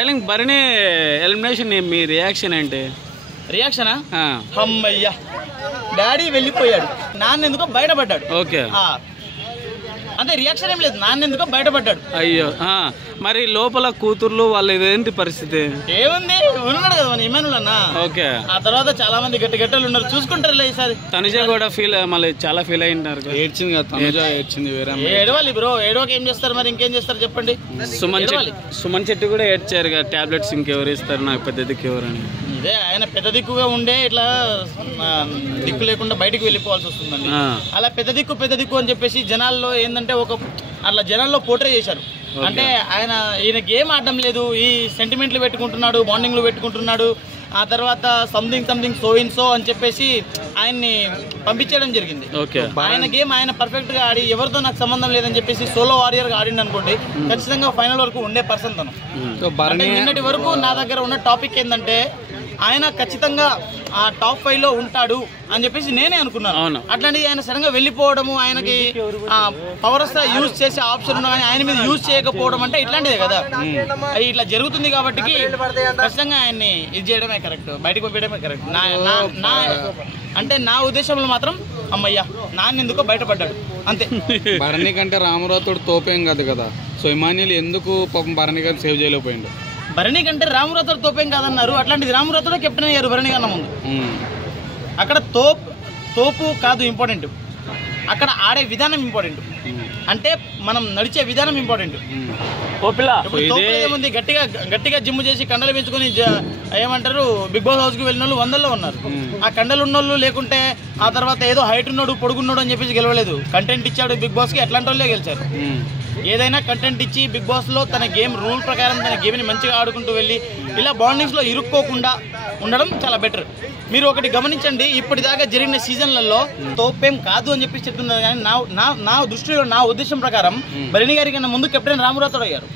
Bharani elimination మీ reaction ఏంటి? రియాక్షనా? అమ్మయ్యా daddy వెళ్ళిపోయాడు, నాన్న ఎందుకో బయటపడ్డాడు. ఓకే, అంటే రియాక్షన్ ఏం లేదు, నాన్న ఎందుకో బయటపడ్డాడు. అయ్యో, మరి లోపల కూతుర్లు వాళ్ళు ఇదేంటి పరిస్థితి? ఏముంది, ఉన్నాడు కదా మన ఇమానుల్ అన్న. ఓకే, ఆ తర్వాత చాలా మంది గట్టి గట్టలు ఉన్నారు, చూసుకుంటారు ఈసారి. తనుజ కూడా మళ్ళీ చాలా ఫీల్ అయింటారు. ఏడ్చింది కదా తనుజ, ఏడ్చింది. ఏడవాలి బ్రో, ఏడవకి ఏం చేస్తారు మరి, ఇంకేం చేస్తారు చెప్పండి. సుమన్ చెట్టు కూడా ఏడ్చారు కదా, టాబ్లెట్స్ ఇంకెవరు ఇస్తారు నాకు పెద్ద దిక్కు ఎవరని. ఇదే ఆయన పెద్ద దిక్కుగా ఉండే ఇట్లా దిక్కు లేకుండా బయటకు వెళ్ళిపోవాల్సి వస్తుందండి. అలా పెద్ద దిక్కు అని చెప్పేసి జనాల్లో ఏంటంటే అట్లా జనాల్లో పోర్ట్రే చేశారు. అంటే ఈయన గేమ్ ఆడడం లేదు, ఈ సెంటిమెంట్లు పెట్టుకుంటున్నాడు, బాండింగ్లు పెట్టుకుంటున్నాడు, ఆ తర్వాత సంథింగ్ సో అని చెప్పేసి ఆయన్ని పంపించడం జరిగింది. ఆయన గేమ్ ఆయన పర్ఫెక్ట్ గా ఆడి ఎవరితో నాకు సంబంధం లేదని చెప్పేసి సోలో వారియర్ గా ఆడింది అనుకోండి, ఖచ్చితంగా ఫైనల్ వరకు ఉండే పర్సన్ తను. నిన్నటి వరకు నా దగ్గర ఉన్న టాపిక్ ఏంటంటే ఆయన ఖచ్చితంగా ఆ టాప్ 5 లో ఉంటాడు అని చెప్పేసి నేనే అనుకున్నాను. అట్లాంటిది ఆయన సడన్ గా వెళ్ళిపోవడము, ఆయనకి పవర్ స్టార్ యూజ్ చేసే ఆప్షన్ ఉన్నా కానీ ఆయన మీద యూజ్ చేయకపోవడం అంటే ఇట్లాంటిదే కదా. ఇట్లా జరుగుతుంది కాబట్టి ఖచ్చితంగా ఆయన్ని ఇది చేయడమే కరెక్ట్, బయటకు పంపించడమే కరెక్ట్. అంటే నా ఉద్దేశంలో మాత్రం అమ్మయ్యా నాన్న ఎందుకో బయటపడ్డాడు అంతే. భరణి కంటే రామరావుతోడు తోపేం కాదు కదా, సో ఇమాన్యుల్ ఎందుకు పాపం భరణి గారిని సేవ్ చేయలేకపోయిండు? భరణి కంటే రామరావుతో తోపేం కాదన్నారు, అట్లాంటిది రామరావుతో కెప్టెన్ అయ్యారు భరణి కన్నా ముందు. అక్కడ తోపు కాదు ఇంపార్టెంట్, అక్కడ ఆడే విధానం ఇంపార్టెంట్, అంటే మనం నడిచే విధానం ఇంపార్టెంట్. ఏముంది, గట్టిగా జిమ్ చేసి కండలు పెంచుకొని ఏమంటారు బిగ్ బాస్ హౌస్ కి వెళ్ళిన వాళ్ళు 100లో ఉన్నారు. ఆ కండలు ఉన్నోళ్ళు లేకుంటే ఆ తర్వాత ఏదో హైట్ ఉన్నాడు పొడుగున్నాడు అని చెప్పేసి గెలవలేదు, కంటెంట్ ఇచ్చాడు బిగ్ బాస్ కి, అట్లాంటి వాళ్ళే గెలిచారు. ఏదైనా కంటెంట్ ఇచ్చి బిగ్ బాస్ లో తన గేమ్ రూల్ ప్రకారం తన గేమ్ని మంచిగా ఆడుకుంటూ వెళ్ళి ఇలా బాండింగ్స్ లో ఇరుక్కోకుండా ఉండడం చాలా బెటర్. మీరు ఒకటి గమనించండి, ఇప్పటిదాకా జరిగిన సీజన్లలో తోపేం కాదు అని చెప్పి చెప్తున్నారు, కానీ నా దృష్టిలో నా ఉద్దేశం ప్రకారం భరణి గారి కన్నా ముందు కెప్టెన్ రామరావుతో అయ్యారు.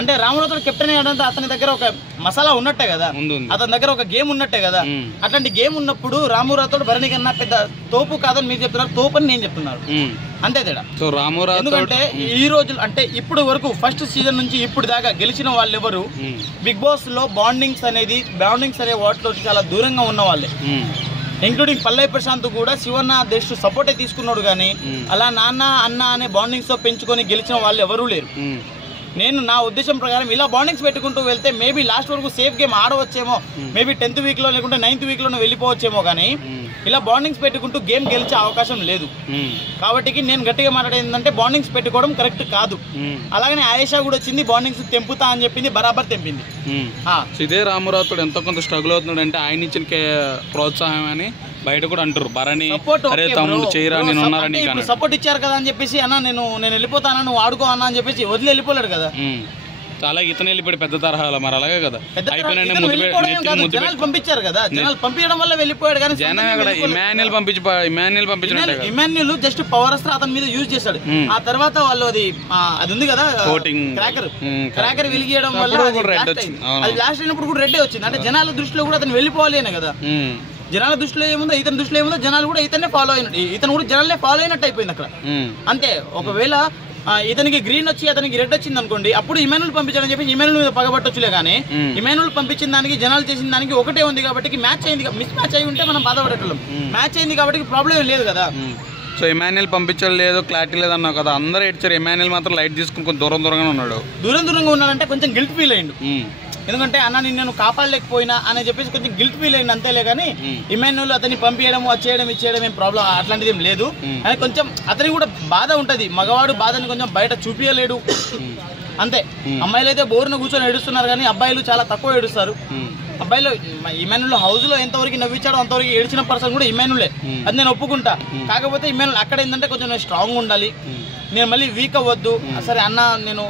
అంటే రామరావుతో కెప్టెన్ అయ్యాడంటే అతని దగ్గర ఒక మసాలా ఉన్నట్టే కదా, అతని దగ్గర ఒక గేమ్ ఉన్నట్టే కదా. అట్లాంటి గేమ్ ఉన్నప్పుడు రామరావుతో భరణి కన్నా పెద్ద తోపు కాదని మీరు చెప్తున్నారు, తోపు అని నేను చెప్తున్నాను, అంతే తేడా. ఎందుకంటే ఈ రోజు అంటే ఇప్పుడు వరకు ఫస్ట్ సీజన్ నుంచి ఇప్పుడు దాకా గెలిచిన వాళ్ళు ఎవరు బిగ్ బాస్ లో బాండింగ్స్ అనే వాటిలో చాలా దూరంగా ఉన్న వాళ్ళే, ఇంక్లూడింగ్ పల్లవి ప్రశాంత్ కూడా శివన్న దేశ్ సపోర్టే తీసుకున్నాడు, కానీ అలా నాన్న అన్న అనే బాండింగ్స్ తో పెంచుకొని గెలిచిన వాళ్ళు ఎవరూ లేరు. నేను నా ఉద్దేశం ప్రకారం ఇలా బాండింగ్స్ పెట్టుకుంటూ వెళ్తే మేబీ లాస్ట్ వరకు సేఫ్ గేమ్ ఆడవచ్చేమో, మేబీ 10th వీక్ లో లేకుంటే 9th వీక్ లోనే వెళ్ళిపోవచ్చేమో, కానీ ఇలా బాండింగ్స్ పెట్టుకుంటూ గేమ్ గెలిచే అవకాశం లేదు. కాబట్టి నేను గట్టిగా మాట్లాడేది ఏంటంటే బాండింగ్స్ పెట్టుకోవడం కరెక్ట్ కాదు. అలాగనే ఆయేషా కూడా వచ్చింది, బాండింగ్స్ తెంపుతా అని చెప్పింది, బరాబర్ తెంపింది. ఇదే రామరావుతో ఎంతో కొంత స్ట్రగుల్ అవుతున్నాడు అంటే ఆయన ఇచ్చిన ప్రోత్సాహం అని బయట కూడా అంటారు. భరణి తమ్ముడు చేయరా నేను ఉన్నారని సపోర్ట్ ఇచ్చారు కదా అని చెప్పేసి అన్న నేను వెళ్ళిపోతానా నువ్వు ఆడుకో అన్న అని చెప్పేసి వదిలి వెళ్ళిపోలేడు కదా. చాలా ఇతను వెళ్ళిపోయాడు పెద్ద తరహాలో, మరి అలాగే కదా జనాలు పంపించారు కదా, జనాలు పంపించడం వల్ల వెళ్ళిపోయాడు. కానీ ఇమాన్యుల్ ఇమాన్యుల్ జస్ట్ పవర్ అస్త్ర అతని మీద యూజ్ చేశాడు. ఆ తర్వాత వాళ్ళు అది ఉంది కదా క్రాకర్ వెలిగియడం వల్ల అది బ్లాస్ట్ అయినప్పుడు కూడా రెడ్డే వచ్చింది. అంటే జనాల దృష్టిలో కూడా అతను వెళ్ళిపోవాలి అనే కదా, జనాల దృష్టిలో ఏముందో ఇతని దృష్టిలో ఏముందో జనాలు కూడా ఇతనే ఫాలో అయినట్టు, ఇతను కూడా జనాలనే ఫాలో అయినట్టు అయిపోయింది అక్కడ అంతే. ఒకవేళ ఇతనికి గ్రీన్ వచ్చి అతనికి రెడ్ వచ్చింది అనుకోండి, అప్పుడు ఇమాన్యుల్ పంపించాలని చెప్పి ఇమాన్యుల్ మీద పగబట్టొచ్చులే, కానీ ఇమాన్యుల్ పంపించిన దానికి జనాలు చేసిన దానికి ఒకటే ఉంది కాబట్టి మ్యాచ్ అయింది. మిస్ మ్యాచ్ అయి ఉంటే మనం బాధపడేటోళ్ళం, మ్యాచ్ అయింది కాబట్టి ప్రాబ్లం లేదు కదా. సో ఇమాన్యుల్ పంపించలేదు, క్లారిటీ లేదు అన్నావు కదా, అందరూ ఏడ్చారు. ఇమాన్యుల్ మాత్రం లైట్ తీసుకుని కొంచెం దూరంగా ఉన్నాడు. దూరంగా ఉన్నాడంటే కొంచెం గిల్ట్ ఫీల్ అయ్యిండు, ఎందుకంటే అన్న నేను కాపాడలేకపోయినా అని చెప్పేసి కొంచెం గిల్ట్ ఫీల్ అయింది అంతేలే, కానీ ఇమాన్యుల్ అతన్ని పంపించడం అది చేయడం ఏం ప్రాబ్లం అట్లాంటిది ఏం లేదు. అని కొంచెం అతనికి కూడా బాధ ఉంటది, మగవాడు బాధని కొంచెం బయట చూపించలేడు అంతే. అమ్మాయిలు అయితే బోరున కూర్చొని ఏడుస్తున్నారు, కానీ అబ్బాయిలు చాలా తక్కువ ఏడుస్తారు. అబ్బాయిలు ఇమాన్యుల్ హౌస్ లో ఎంతవరకు నవ్వించాడో అంతవరకు ఏడ్చిన పర్సన్ కూడా ఇమాన్యులే, అది నేను ఒప్పుకుంటా. కాకపోతే ఇమాన్యుల్ అక్కడ ఏంటంటే కొంచెం నేను స్ట్రాంగ్ ఉండాలి, నేను మళ్ళీ వీక్ అవ్వద్దు. సరే అన్న నేను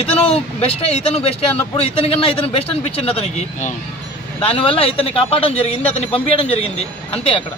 ఇతను బెస్టే అన్నప్పుడు ఇతనికన్నా ఇతను బెస్ట్ అనిపించింది అతనికి, దానివల్ల ఇతన్ని కాపాడడం జరిగింది, అతన్ని పంపించడం జరిగింది అంతే అక్కడ.